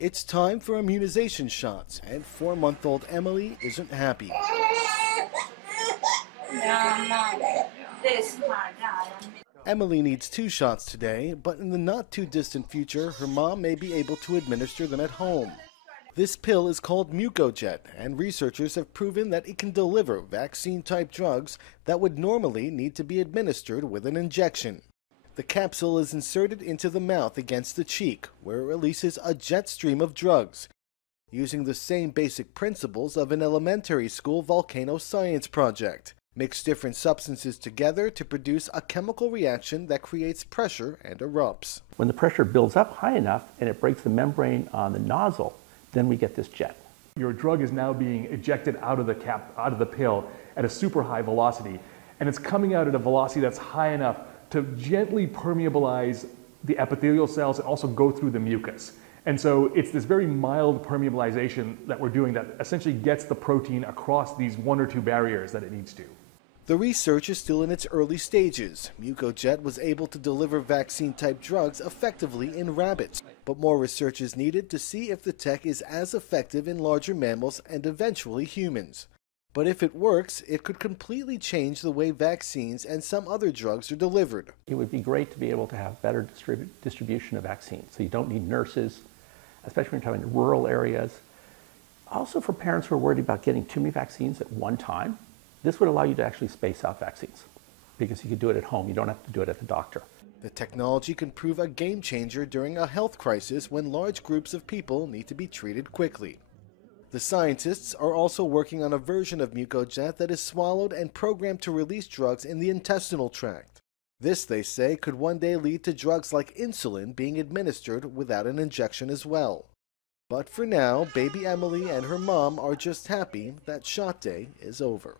It's time for immunization shots, and 4-month-old Emily isn't happy. Emily needs 2 shots today, but in the not-too-distant future, her mom may be able to administer them at home. This pill is called MucoJet, and researchers have proven that it can deliver vaccine-type drugs that would normally need to be administered with an injection. The capsule is inserted into the mouth against the cheek, where it releases a jet stream of drugs, using the same basic principles of an elementary school volcano science project. Mix different substances together to produce a chemical reaction that creates pressure and erupts. When the pressure builds up high enough and it breaks the membrane on the nozzle, then we get this jet. Your drug is now being ejected out of the pill at a super high velocity, and it's coming out at a velocity that's high enough to gently permeabilize the epithelial cells and also go through the mucus. And so it's this very mild permeabilization that we're doing that essentially gets the protein across these 1 or 2 barriers that it needs to. The research is still in its early stages. MucoJet was able to deliver vaccine-type drugs effectively in rabbits, but more research is needed to see if the tech is as effective in larger mammals and eventually humans. But if it works, it could completely change the way vaccines and some other drugs are delivered. It would be great to be able to have better distribution of vaccines, so you don't need nurses, especially when you're talking rural areas. Also for parents who are worried about getting too many vaccines at one time, this would allow you to actually space out vaccines, because you could do it at home. You don't have to do it at the doctor. The technology can prove a game changer during a health crisis when large groups of people need to be treated quickly. The scientists are also working on a version of MucoJet that is swallowed and programmed to release drugs in the intestinal tract. This, they say, could one day lead to drugs like insulin being administered without an injection as well. But for now, baby Emily and her mom are just happy that shot day is over.